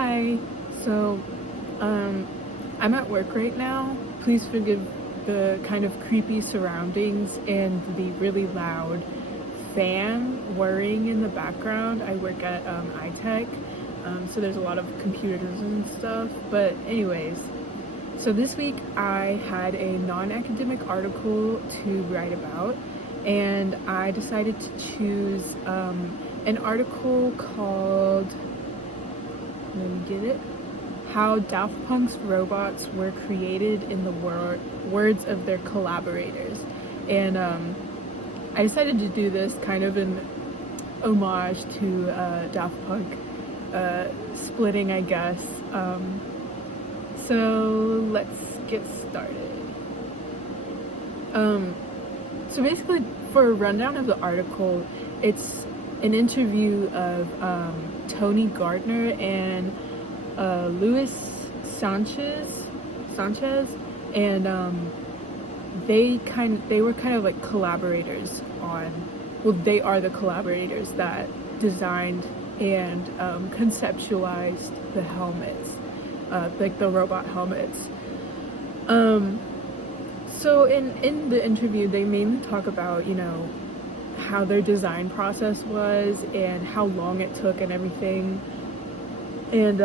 Hi. So, I'm at work right now. Please forgive the kind of creepy surroundings and the really loud fan whirring in the background. I work at iTech, so there's a lot of computers and stuff. But anyways, so this week I had a non-academic article to write about, and I decided to choose an article called, let me get it, How Daft Punk's Robots Were Created in the Words of Their Collaborators. And I decided to do this kind of in homage to Daft Punk splitting, I guess. So let's get started. So basically, for a rundown of the article, it's an interview of Tony Gardner and Luis Sanchez, and they were kind of like collaborators on. Well, they are the collaborators that designed and conceptualized the helmets, like the robot helmets. So in the interview, they mainly talk about, how their design process was and how long it took and everything. And,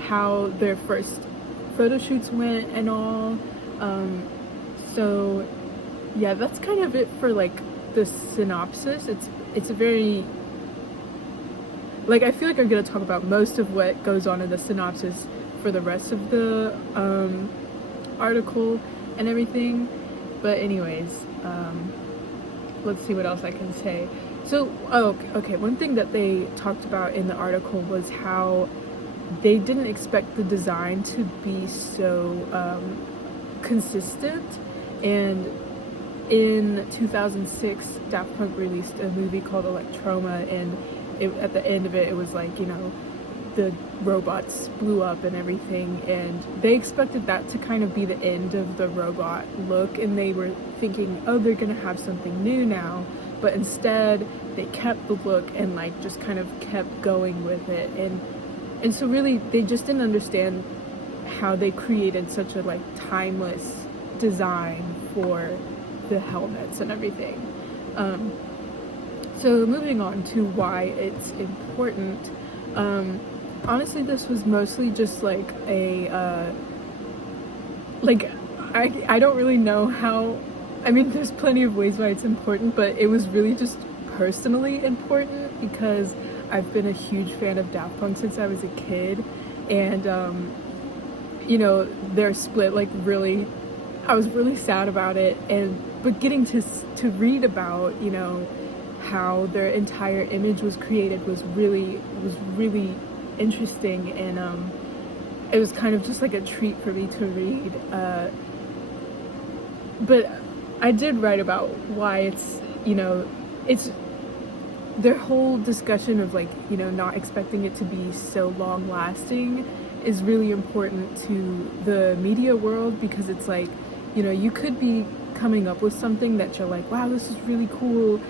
how their first photo shoots went and all. So yeah, that's kind of it for like the synopsis. It's a very, like, I feel like I'm gonna talk about most of what goes on in the synopsis for the rest of the article and everything. But anyways, let's see what else I can say. So, okay, one thing that they talked about in the article was how they didn't expect the design to be so consistent. And in 2006, Daft Punk released a movie called Electroma, and at the end of it, it was like, the robots blew up and everything, and they expected that to kind of be the end of the robot look, and they were thinking, oh, they're gonna have something new now. But instead they kept the look and like just kind of kept going with it, and so really they just didn't understand how they created such a like timeless design for the helmets and everything. So moving on to why it's important. Honestly, this was mostly just like a I don't really know how. I mean, there's plenty of ways why it's important, but it was really just personally important because I've been a huge fan of Daft Punk since I was a kid, and their split, like, really, I was really sad about it, but getting to read about how their entire image was created was really interesting, and it was kind of just like a treat for me to read. But I did write about why it's their whole discussion of like, not expecting it to be so long lasting is really important to the media world, because it's like, you could be coming up with something that you're like, wow, this is really cool,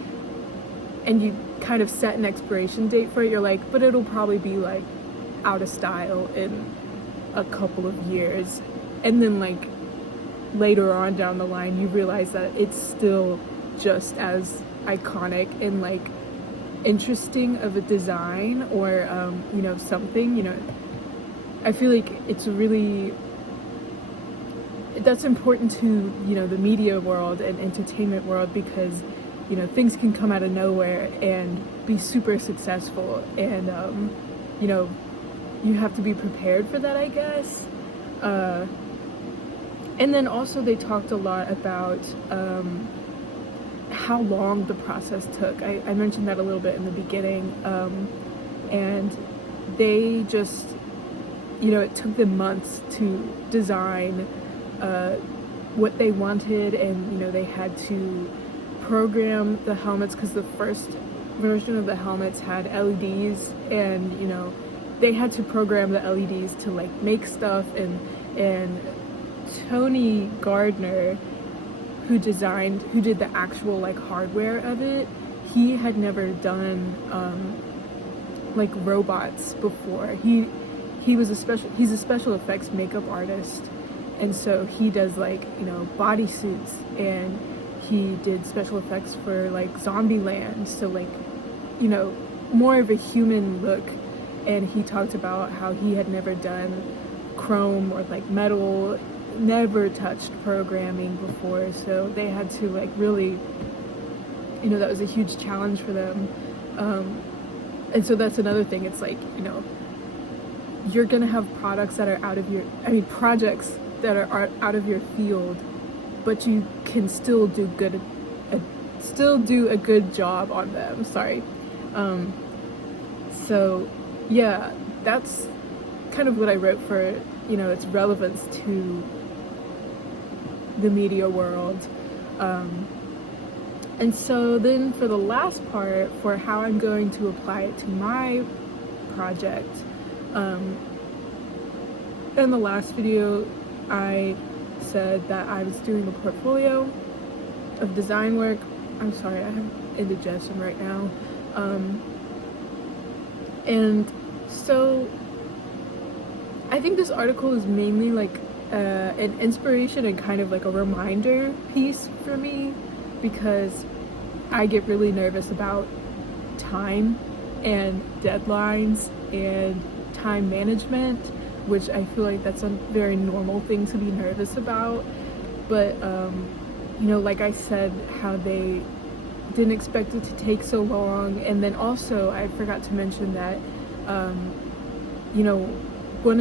and you kind of set an expiration date for it. You're like, but it'll probably be like out of style in a couple of years, and then like later on down the line you realize that it's still just as iconic and like interesting of a design, or something. I feel like it's really, that's important to the media world and entertainment world, because things can come out of nowhere and be super successful, and you have to be prepared for that, I guess. And then also they talked a lot about how long the process took. I mentioned that a little bit in the beginning, and they just, it took them months to design what they wanted, and they had to program the helmets, because the first version of the helmets had LEDs, and they had to program the LEDs to like make stuff, and Tony Gardner, who did the actual like hardware of it, he had never done like robots before. He's a special effects makeup artist, and so he does like, you know, bodysuits, and he did special effects for like Zombieland, so like, you know, more of a human look. And he talked about how he had never done chrome or like metal, never touched programming before, so they had to like really, you know, that was a huge challenge for them. And so that's another thing. It's like, you know, you're gonna have projects that are out of your field, but you can still do a good job on them. Sorry. So yeah, that's kind of what I wrote for, you know, its relevance to the media world. And so then for the last part, for how I'm going to apply it to my project, in the last video I said that I was doing a portfolio of design work. I'm sorry, I have indigestion right now. And so I think this article is mainly like an inspiration and kind of like a reminder piece for me, because I get really nervous about time and deadlines and time management, which I feel like that's a very normal thing to be nervous about. But you know, like I said, how they didn't expect it to take so long. And then also I forgot to mention that you know, one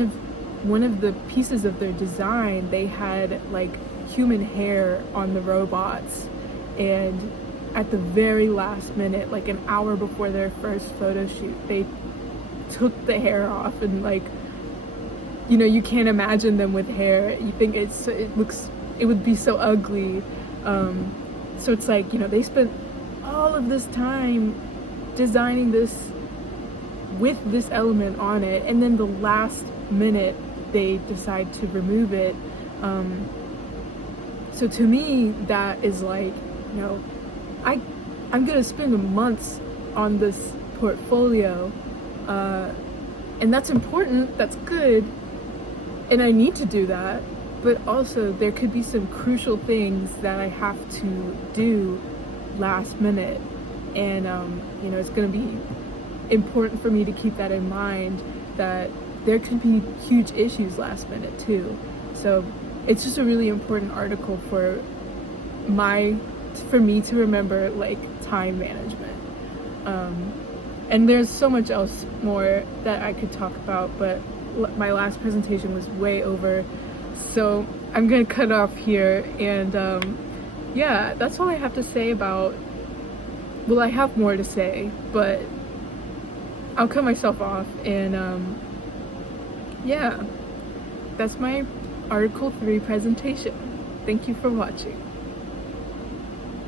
of the pieces of their design, they had like human hair on the robots, and at the very last minute, like an hour before their first photo shoot, they took the hair off. And like, you know, you can't imagine them with hair. You think it would be so ugly. So it's like, you know, they spent all of this time designing this with this element on it, and then the last minute they decide to remove it. So to me, that is like, you know, I'm gonna spend months on this portfolio, and that's important, that's good, and I need to do that. But also there could be some crucial things that I have to do last minute, and you know, it's gonna be important for me to keep that in mind, that there could be huge issues last minute too. So it's just a really important article for me to remember, like, time management. And there's so much else more that I could talk about, but my last presentation was way over, so I'm gonna cut off here. And yeah, that's all I have to say about, well, I have more to say, but I'll cut myself off. And yeah, that's my Article 3 presentation. Thank you for watching.